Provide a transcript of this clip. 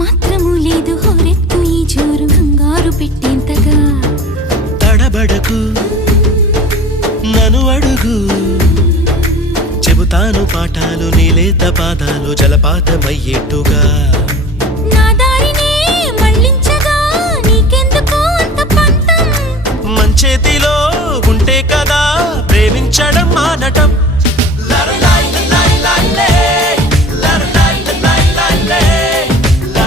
మాత్రము లేదు హోరెత్తు ఈ జోరు కంగారు పెట్టేంతగా. తడబడకు నన్ను అడుగు, చెబుతాను పాఠాలు నీలేత పాదాలు జలపాతమయ్యేట్టుగా.